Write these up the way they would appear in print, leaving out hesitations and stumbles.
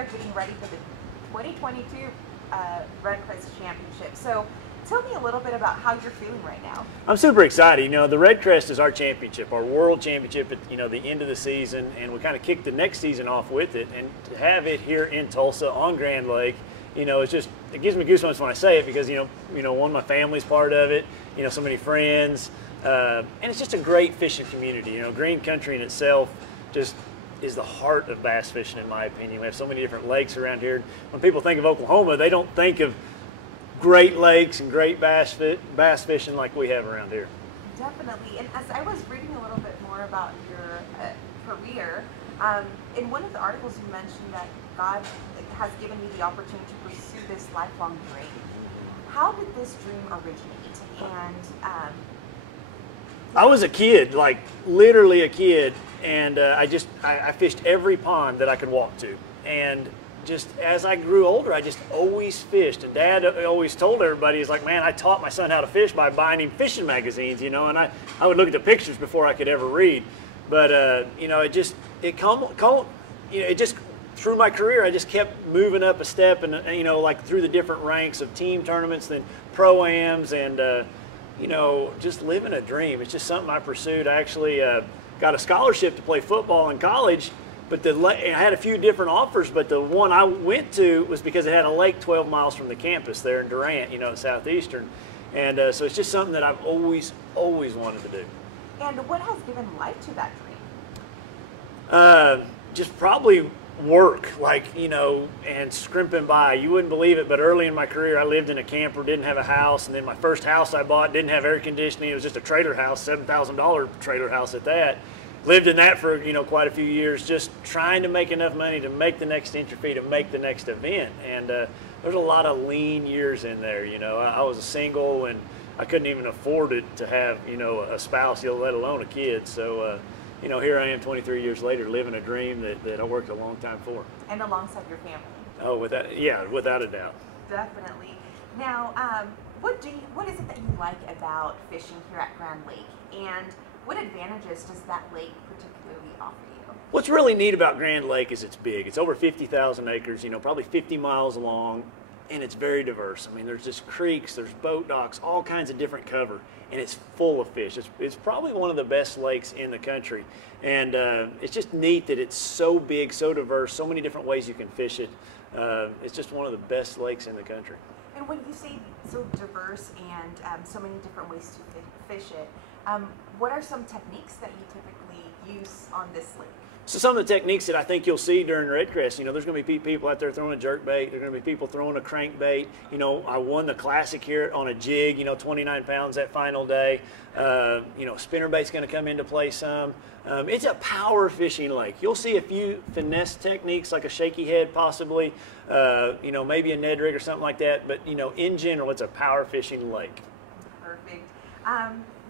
are getting ready for the 2022 REDCREST Championship. So tell me a little bit about how you're feeling right now. I'm super excited. You know, the REDCREST is our championship, our world championship at, you know, the end of the season, and we kind of kicked the next season off with it. And to have it here in Tulsa on Grand Lake, you know, it's just, it gives me goosebumps when I say it because, you know, one, my family's part of it, you know, so many friends, and it's just a great fishing community. You know, Green Country in itself just is the heart of bass fishing, in my opinion. We have so many different lakes around here. When people think of Oklahoma, they don't think of great lakes and great bass fishing like we have around here. Definitely. And as I was reading a little bit more about your career, in one of the articles you mentioned that God has given you the opportunity to pursue this lifelong dream. How did this dream originate? And I was a kid, like literally a kid, and I fished every pond that I could walk to. And just as I grew older, I just always fished. And Dad always told everybody, he's like, man, I taught my son how to fish by buying him fishing magazines, you know, and I would look at the pictures before I could ever read. But, you know, it just through my career, I just kept moving up a step and, you know, like through the different ranks of team tournaments, then pro-ams, and, you know, just living a dream. It's just something I pursued. I actually got a scholarship to play football in college, but I had a few different offers, but the one I went to was because it had a lake 12 miles from the campus there in Durant, you know, at Southeastern. And so it's just something that I've always wanted to do. And what has given life to that dream? Just probably work, like, you know, and scrimping by. You wouldn't believe it, but early in my career I lived in a camper, didn't have a house, and then my first house I bought didn't have air conditioning. It was just a trailer house, $7,000 trailer house at that. Lived in that for, you know, quite a few years, just trying to make enough money to make the next entry, to make the next event. And there's a lot of lean years in there, you know. I was a single, and I couldn't even afford it to have, you know, a spouse, let alone a kid. So you know, here I am 23 years later living a dream that I worked a long time for. And alongside your family. Oh, without a doubt. Definitely. Now, what is it that you like about fishing here at Grand Lake? And what advantages does that lake particularly offer you? What's really neat about Grand Lake is it's big. It's over 50,000 acres, you know, probably 50 miles long, and it's very diverse. I mean, there's just creeks, there's boat docks, all kinds of different cover, and it's full of fish. It's probably one of the best lakes in the country, and it's just neat that it's so big, so diverse, so many different ways you can fish it. It's just one of the best lakes in the country. And when you say so diverse and so many different ways to fish it, what are some techniques that you typically use on this lake? So some of the techniques that I think you'll see during REDCREST, you know, there's going to be people out there throwing a jerk bait. There's going to be people throwing a crankbait. You know, I won the classic here on a jig, you know, 29 pounds that final day. You know, spinnerbait's going to come into play some. It's a power fishing lake. You'll see a few finesse techniques like a shaky head possibly, you know, maybe a Ned rig or something like that. But, you know, in general, it's a power fishing lake. Perfect.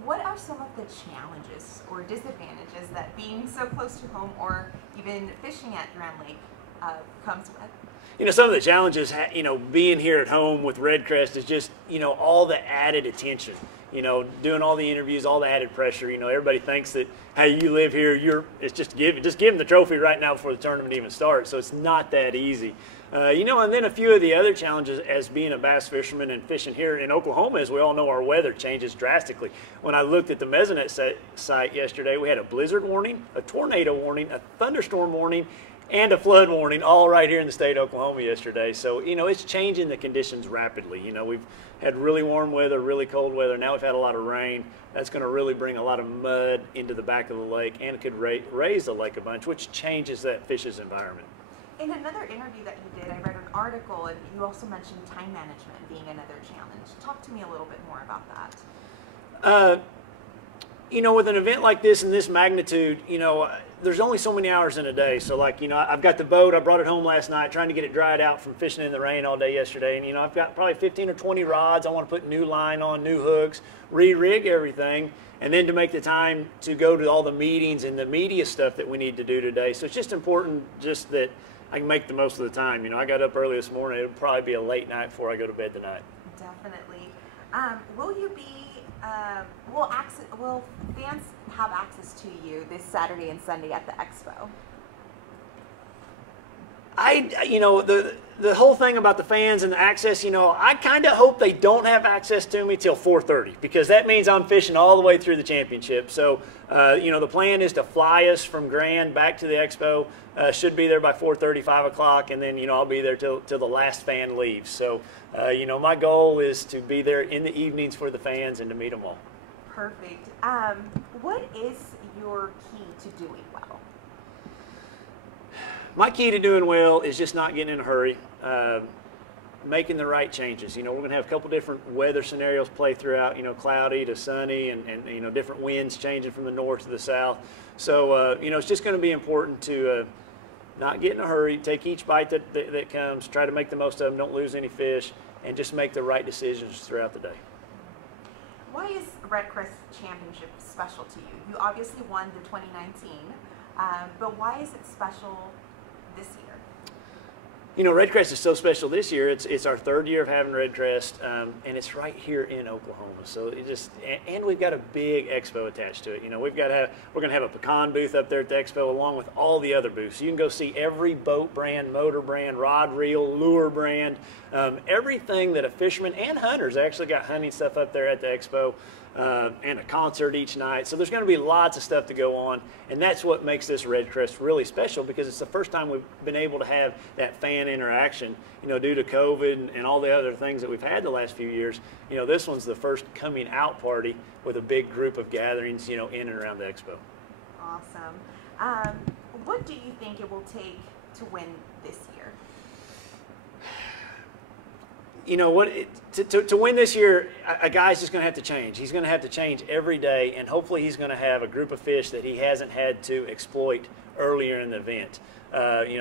What are some of the challenges or disadvantages that being so close to home or even fishing at Grand Lake comes with? You know, some of the challenges, you know, being here at home with REDCREST is just, you know, all the added attention. You know, doing all the interviews, all the added pressure. You know, everybody thinks that, hey, you live here, it's just give them the trophy right now before the tournament even starts. So it's not that easy. You know, and then a few of the other challenges as being a bass fisherman and fishing here in Oklahoma, as we all know, our weather changes drastically. When I looked at the Mesonet site yesterday, we had a blizzard warning, a tornado warning, a thunderstorm warning, and a flood warning all right here in the state of Oklahoma yesterday. So, you know, it's changing the conditions rapidly. You know, we've had really warm weather, really cold weather. Now we've had a lot of rain. That's going to really bring a lot of mud into the back of the lake, and it could raise the lake a bunch, which changes that fish's environment. In another interview that you did, I read an article, and you also mentioned time management being another challenge. Talk to me a little bit more about that. You know, with an event like this and this magnitude, you know, there's only so many hours in a day. So, like, you know, I've got the boat. I brought it home last night, trying to get it dried out from fishing in the rain all day yesterday. And, you know, I've got probably 15 or 20 rods. I want to put new line on, new hooks, re-rig everything, and then to make the time to go to all the meetings and the media stuff that we need to do today. So it's just important just that I can make the most of the time. You know, I got up early this morning. It'll probably be a late night before I go to bed tonight. Definitely. Will you be, will fans have access to you this Saturday and Sunday at the expo? The whole thing about the fans and the access, I kind of hope they don't have access to me till 4:30 because that means I'm fishing all the way through the championship. So, the plan is to fly us from Grand back to the expo. Should be there by 4:30, 5 o'clock, and then, I'll be there till the last fan leaves. So, my goal is to be there in the evenings for the fans and to meet them all. Perfect. What is your key to doing well? My key to doing well is just not getting in a hurry, making the right changes. We're going to have a couple different weather scenarios play throughout, cloudy to sunny and different winds changing from the north to the south. So, it's just going to be important to not get in a hurry, take each bite that comes, try to make the most of them, don't lose any fish, and just make the right decisions throughout the day. Why is REDCREST Championship special to you? You obviously won the 2019, but why is it special this year? REDCREST is so special this year. It's our third year of having REDCREST, and it's right here in Oklahoma. So and we've got a big expo attached to it. We're going to have a pecan booth up there at the expo along with all the other booths. So you can go see every boat brand, motor brand, rod reel, lure brand, everything that a fisherman and hunters actually got hunting stuff up there at the expo. And a concert each night. So there's going to be lots of stuff to go on, and that's what makes this REDCREST really special because it's the first time we've been able to have that fan interaction, due to COVID and all the other things that we've had the last few years. This one's the first coming out party with a big group of gatherings, in and around the expo. Awesome. What do you think it will take to win this year? To win this year, a guy's just going to have to change. He's going to have to change every day, and hopefully he's going to have a group of fish that he hasn't had to exploit earlier in the event.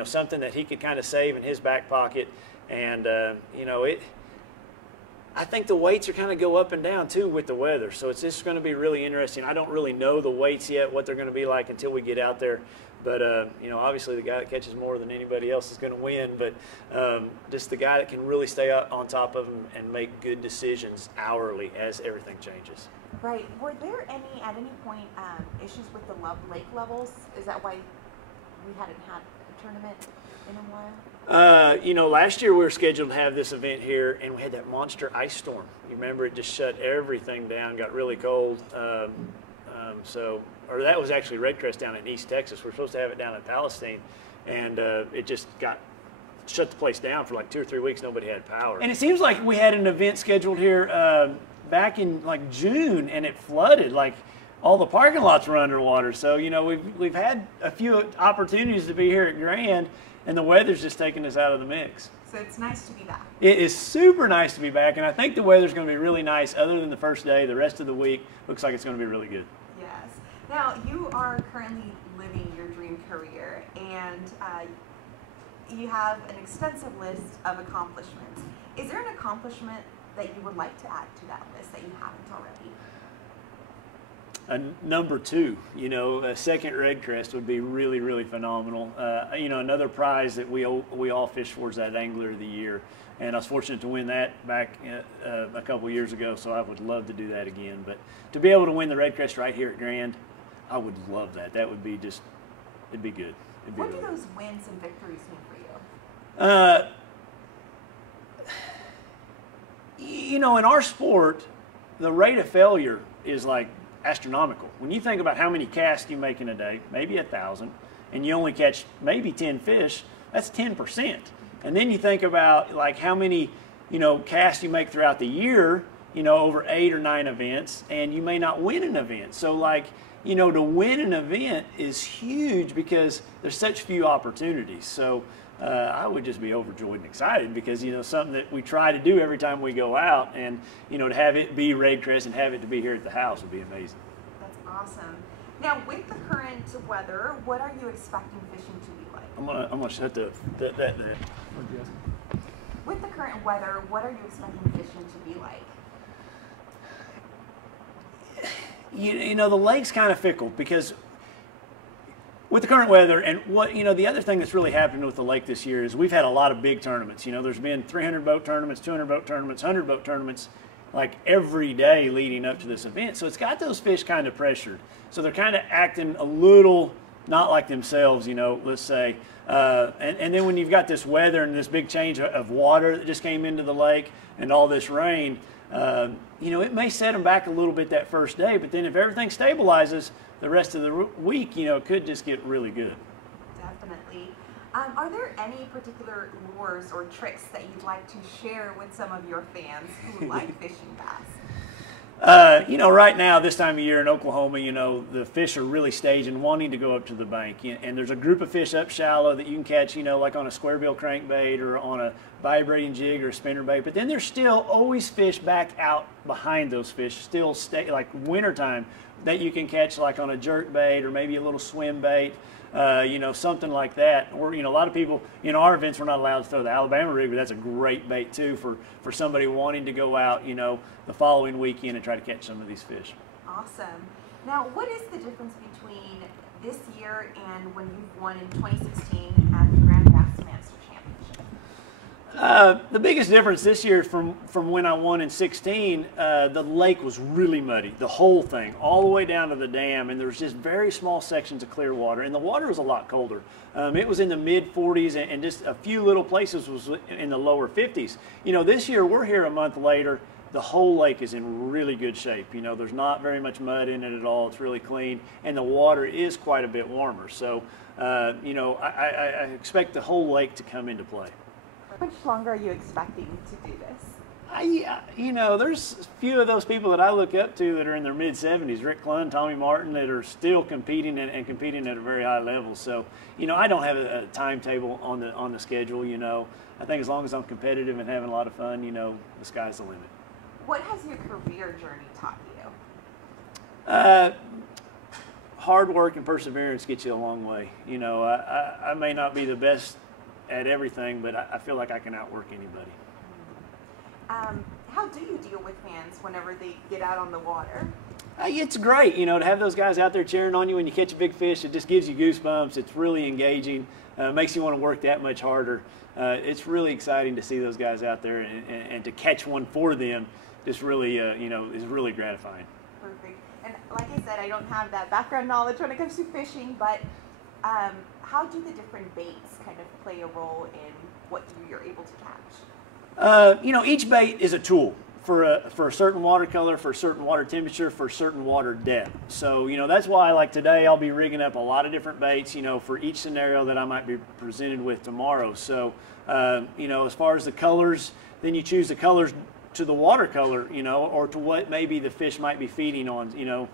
Something that he could kind of save in his back pocket. And, I think the weights are kind of go up and down, too, with the weather. So it's just going to be really interesting. I don't really know the weights yet, what they're going to be like until we get out there. But, obviously the guy that catches more than anybody else is going to win. But just the guy that can really stay on top of them and make good decisions hourly as everything changes. Right. Were there at any point issues with the lake levels? Is that why we hadn't had a tournament in a while? Last year we were scheduled to have this event here, and we had that monster ice storm. You remember, it just shut everything down, got really cold. Or that was actually REDCREST down in East Texas. We're supposed to have it down in Palestine, and it just shut the place down for like 2 or 3 weeks. Nobody had power. And it seems like we had an event scheduled here back in like June, and it flooded. Like all the parking lots were underwater. So we've had a few opportunities to be here at Grand, and the weather's just taking us out of the mix. So it's nice to be back. It is super nice to be back, and I think the weather's going to be really nice. Other than the first day, the rest of the week looks like it's going to be really good. Now, you are currently living your dream career, and you have an extensive list of accomplishments. Is there an accomplishment that you would like to add to that list that you haven't already? Number 2, a second REDCREST would be really, really phenomenal. Another prize that we all fish for is that Angler of the Year. And I was fortunate to win that back a couple years ago, so I would love to do that again. But to be able to win the REDCREST right here at Grand, I would love that. That would be it'd be good. What do those wins and victories mean for you? In our sport, the rate of failure is like astronomical. When you think about how many casts you make in a day, maybe 1,000, and you only catch maybe 10 fish, that's 10%. And then you think about like how many, casts you make throughout the year, over 8 or 9 events, and you may not win an event. So to win an event is huge because there's such few opportunities. So I would just be overjoyed and excited because, something that we try to do every time we go out, and, to have it be REDCREST and have it to be here at the house would be amazing. That's awesome. Now, with the current weather, what are you expecting fishing to be like? I'm gonna shut that. With the current weather, what are you expecting fishing to be like? The lake's kind of fickle because with the current weather and the other thing that's really happened with the lake this year is we've had a lot of big tournaments. There's been 300 boat tournaments, 200 boat tournaments, 100 boat tournaments, like every day leading up to this event. So it's got those fish kind of pressured. So they're kind of acting a little not like themselves, let's say. And then when you've got this weather and this big change of water that just came into the lake and all this rain, it may set them back a little bit that first day, but then if everything stabilizes the rest of the week, it could just get really good. Definitely. Are there any particular lures or tricks that you'd like to share with some of your fans who like fishing bass? Right now, this time of year in Oklahoma, the fish are really staging, wanting to go up to the bank. And there's a group of fish up shallow that you can catch, like on a square bill crankbait or on a vibrating jig or a spinnerbait. But then there's still always fish back out behind those fish, still stay like wintertime, that you can catch like on a jerk bait or maybe a little swim bait. Something like that. Or, a lot of people, our events, we're not allowed to throw the Alabama rig, but that's a great bait too for somebody wanting to go out, the following weekend and try to catch some of these fish. Awesome. Now, what is the difference between this year and when you've won in 2016 at the Grand Bassmaster Championship? The biggest difference this year from when I won in 16, the lake was really muddy, the whole thing, all the way down to the dam, and there was just very small sections of clear water, and the water was a lot colder. It was in the mid 40s, and just a few little places was in the lower 50s. This year we're here a month later. The whole lake is in really good shape. There's not very much mud in it at all. It's really clean, and the water is quite a bit warmer. So, I expect the whole lake to come into play. How much longer are you expecting to do this? There's a few of those people that I look up to that are in their mid-70s, Rick Clunn, Tommy Martin, that are still competing and competing at a very high level. So, I don't have a timetable on the schedule. I think as long as I'm competitive and having a lot of fun, the sky's the limit. What has your career journey taught you? Hard work and perseverance get you a long way. I may not be the best at everything, but I feel like I can outwork anybody. How do you deal with fans whenever they get out on the water? It's great, to have those guys out there cheering on you when you catch a big fish. It just gives you goosebumps. It's really engaging. Makes you want to work that much harder. It's really exciting to see those guys out there and to catch one for them. Just really, is really gratifying. Perfect. And like I said, I don't have that background knowledge when it comes to fishing, but how do the different baits kind of play a role in what you're able to catch? Each bait is a tool for a certain water color, for a certain water temperature, for a certain water depth. So, that's why, like today, I'll be rigging up a lot of different baits, for each scenario that I might be presented with tomorrow. So, as far as the colors, then you choose the colors to the watercolor, or to what maybe the fish might be feeding on,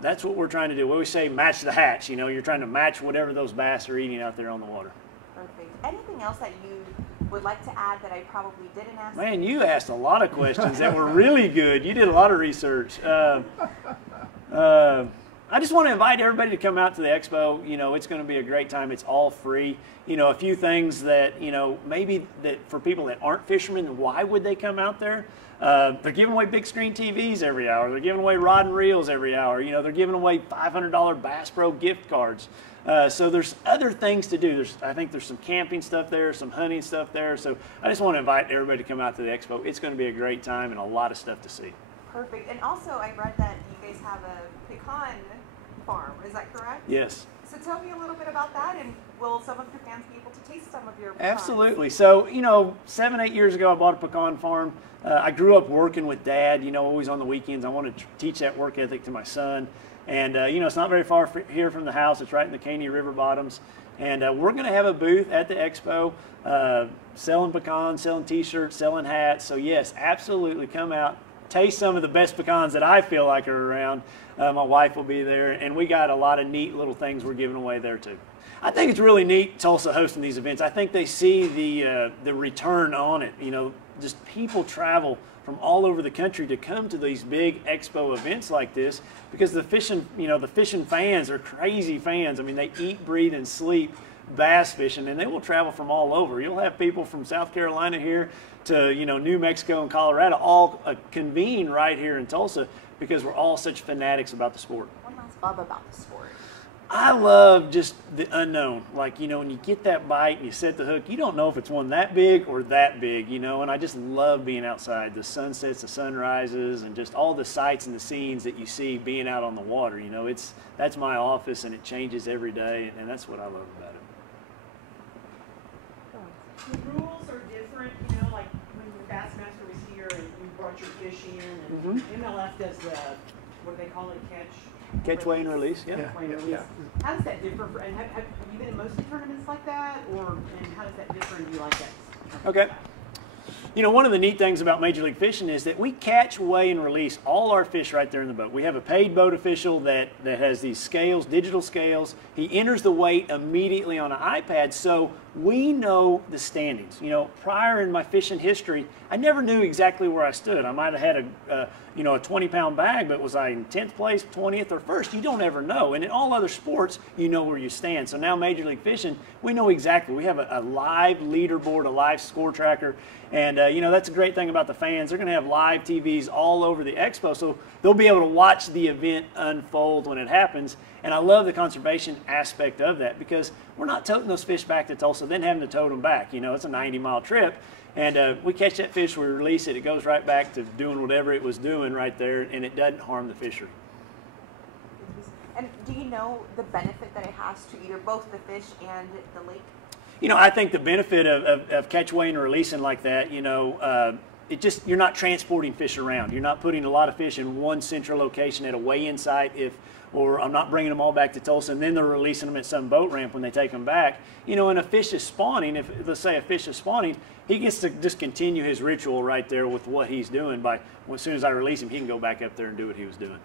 that's what we're trying to do. We always say match the hatch, you're trying to match whatever those bass are eating out there on the water. Perfect. Anything else that you would like to add that I probably didn't ask? Man, you asked a lot of questions that were really good. You did a lot of research. I just want to invite everybody to come out to the expo. It's going to be a great time. It's all free. A few things that, maybe that for people that aren't fishermen, why would they come out there? They're giving away big screen TVs every hour. They're giving away rod and reels every hour. They're giving away $500 Bass Pro gift cards. So there's other things to do. I think there's some camping stuff there, some hunting stuff there. So I just want to invite everybody to come out to the expo. It's going to be a great time and a lot of stuff to see. Perfect. And also I read that you guys have a pecan farm. Is that correct? Yes. So tell me a little bit about that, and will some of your fans be able to taste some of your pecans? Absolutely. So, 7, 8 years ago, I bought a pecan farm. I grew up working with Dad, always on the weekends. I wanted to teach that work ethic to my son. And, it's not very far here from the house. It's right in the Caney River bottoms. And we're going to have a booth at the expo selling pecans, selling T-shirts, selling hats. So, yes, absolutely come out. Taste some of the best pecans that I feel like are around. My wife will be there, and we got a lot of neat little things we're giving away there too. I think it's really neat Tulsa hosting these events. I think they see the return on it. Just people travel from all over the country to come to these big expo events like this because the fishing fans are crazy fans. I mean, they eat, breathe, and sleep bass fishing, and they will travel from all over. You'll have people from South Carolina here to New Mexico and Colorado all convene right here in Tulsa because we're all such fanatics about the sport. What do you love about the sport? I love just the unknown. Like, you know, when you get that bite and you set the hook, you don't know if it's one that big or that big, you know, and I just love being outside. The sunsets, the sunrises, and just all the sights and the scenes that you see being out on the water, you know, that's my office, and it changes every day, and that's what I love about it. The rules are different, you know, like when the Bassmaster was here and you brought your fish in, and MLF does the, what do they call it, Catch, weigh, and release, yeah. Catch, weigh, and release. How does that differ, and have you been in most of the tournaments like that, and how does that differ, and do you like that? Okay. You know, one of the neat things about Major League Fishing is that we catch, weigh, and release all our fish right there in the boat. We have a paid boat official that has these scales, digital scales. He enters the weight immediately on an iPad, so we know the standings. You know, prior in my fishing history, I never knew exactly where I stood. I might have had a 20-pound bag, but was I in 10th place, 20th, or 1st? You don't ever know. And in all other sports, you know where you stand. So now Major League Fishing, we know exactly. We have a live leaderboard, a live score tracker. And, you know, that's a great thing about the fans. They're going to have live TVs all over the expo, so they'll be able to watch the event unfold when it happens. And I love the conservation aspect of that, because we're not toting those fish back to Tulsa, then having to tote them back. You know, it's a 90-mile trip. And we catch that fish, we release it, it goes right back to doing whatever it was doing right there, and it doesn't harm the fishery. And do you know the benefit that it has to either both the fish and the lake? You know, I think the benefit of catch, weigh, and releasing like that, you know, you're not transporting fish around. You're not putting a lot of fish in one central location at a weigh-in site, or I'm not bringing them all back to Tulsa and then they're releasing them at some boat ramp when they take them back. You know, and a fish is spawning, if let's say a fish is spawning, he gets to just continue his ritual right there with what he's doing. As soon as I release him, he can go back up there and do what he was doing.